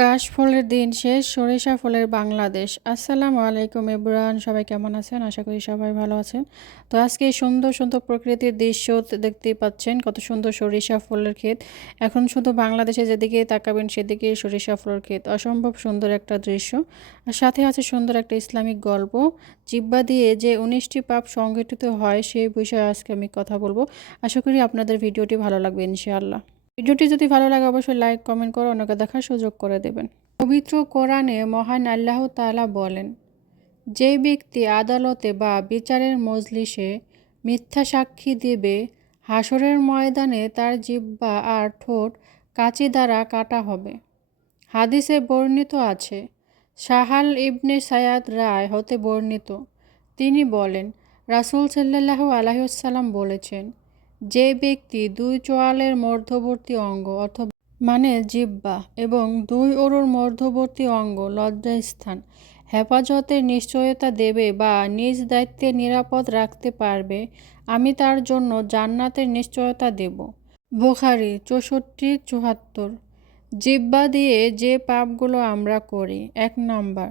কাশ ফলের দিন শেষ, সরিষা ফলের বাংলাদেশ। আসসালামু আলাইকুম ইব্রান, সবাই কেমন আছেন? আশা করি সবাই ভালো আছেন। তো আজকে সুন্দর সুন্দর প্রকৃতির দৃশ্য দেখতে পাচ্ছেন কত সুন্দর সরিষা ফলের ক্ষেত। এখন শুধু বাংলাদেশে যেদিকে তাকাবেন, সেদিকে সরিষা ফলের ক্ষেত। অসম্ভব সুন্দর একটা দৃশ্য। আর সাথে আছে সুন্দর একটা ইসলামিক গল্প। জিব্বা দিয়ে যে উনিশটি পাপ সংগঠিত হয়, সেই বিষয়ে আজকে আমি কথা বলব। আশা করি আপনাদের ভিডিওটি ভালো লাগবে ইনশাআল্লাহ। ভিডিওটি যদি ভালো লাগে, অবশ্যই লাইক কমেন্ট করে অন্যকে দেখার সুযোগ করে দেবেন। পবিত্র কোরআনে মহান আল্লাহ তাআলা বলেন, যে ব্যক্তি আদালতে বা বিচারের মজলিসে মিথ্যা সাক্ষী দেবে হাসরের ময়দানে তার জিব্বা আর ঠোঁট কাঁচি দ্বারা কাটা হবে। হাদিসে বর্ণিত আছে, সাহাল ইবনে সায়াদ রায় হতে বর্ণিত। তিনি বলেন, রাসূল সাল্লাল্লাহু আলাইসাল্লাম বলেছেন যে ব্যক্তি দুই চোয়ালের মধ্যবর্তী অঙ্গ অথবা মানে জিব্বা এবং দুই অরুর মধ্যবর্তী অঙ্গ লজ্জাস্থান হেফাজতের নিশ্চয়তা দেবে বা নিজ দায়িত্বে নিরাপদ রাখতে পারবে, আমি তার জন্য জান্নাতের নিশ্চয়তা দেব। বোখারি চৌষট্টি চুয়াত্তর। জিব্বা দিয়ে যে পাপগুলো আমরা করি। এক নাম্বার,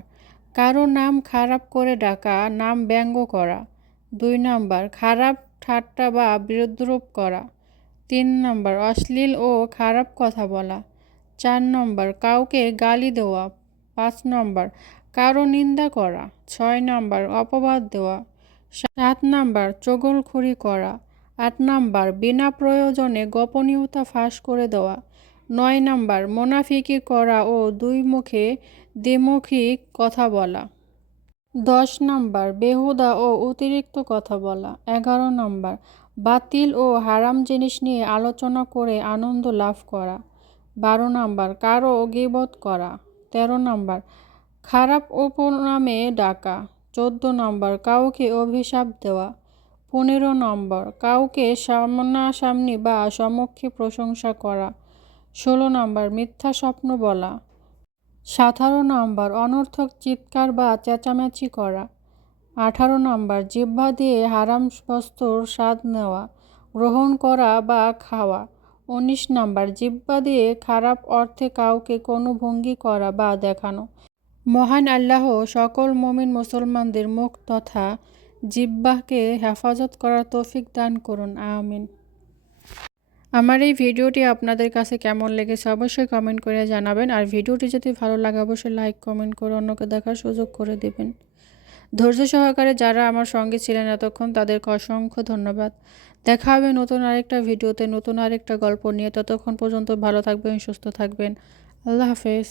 কারও নাম খারাপ করে ডাকা, নাম ব্যঙ্গ করা। দুই নাম্বার, খারাপ ঠাট্টা বা বিরুদ্রোপ করা। তিন নম্বর, অশ্লীল ও খারাপ কথা বলা। চার নম্বর, কাউকে গালি দেওয়া। পাঁচ নম্বর, কারও নিন্দা করা। ছয় নম্বর, অপবাদ দেওয়া। সাত নম্বর, চগলখড়ি করা। আট নম্বর, বিনা প্রয়োজনে গোপনীয়তা ফাঁস করে দেওয়া। নয় নম্বর, মোনাফিকি করা ও দুই মুখে দ্বিমুখী কথা বলা। দশ নম্বর, বেহুদা ও অতিরিক্ত কথা বলা। এগারো নম্বর, বাতিল ও হারাম জিনিস নিয়ে আলোচনা করে আনন্দ লাভ করা। বারো নম্বর, কারও গিবত করা। তেরো নম্বর, খারাপ উপনামে ডাকা। চোদ্দ নম্বর, কাউকে অভিশাপ দেওয়া। পনেরো নম্বর, কাউকে সামনাসামনি বা সমক্ষে প্রশংসা করা। ষোলো নম্বর, মিথ্যা স্বপ্ন বলা। সতেরো নম্বর, অনর্থক চিৎকার বা চেঁচামেচি করা। আঠারো নম্বর, জিহ্বা দিয়ে হারাম বস্তুর স্বাদ নেওয়া, গ্রহণ করা বা খাওয়া। উনিশ নম্বর, জিহ্বা দিয়ে খারাপ অর্থে কাউকে কোনো ভঙ্গি করা বা দেখানো। মহান আল্লাহ সকল মমিন মুসলমানদের মুখ তথা জিব্বাকে হেফাজত করার তৌফিক দান করুন, আমিন। আমার এই ভিডিওটি আপনাদের কাছে কেমন লেগেছে অবশ্যই কমেন্ট করে জানাবেন। আর ভিডিওটি যদি ভালো লাগে, অবশ্যই লাইক কমেন্ট করে অন্যকে দেখার সুযোগ করে দেবেন। ধৈর্য সহকারে যারা আমার সঙ্গে ছিলেন এতক্ষণ, তাদেরকে অসংখ্য ধন্যবাদ। দেখা হবে নতুন আরেকটা ভিডিওতে, নতুন আরেকটা গল্প নিয়ে। ততক্ষণ পর্যন্ত ভালো থাকবেন, সুস্থ থাকবেন। আল্লাহ হাফেজ।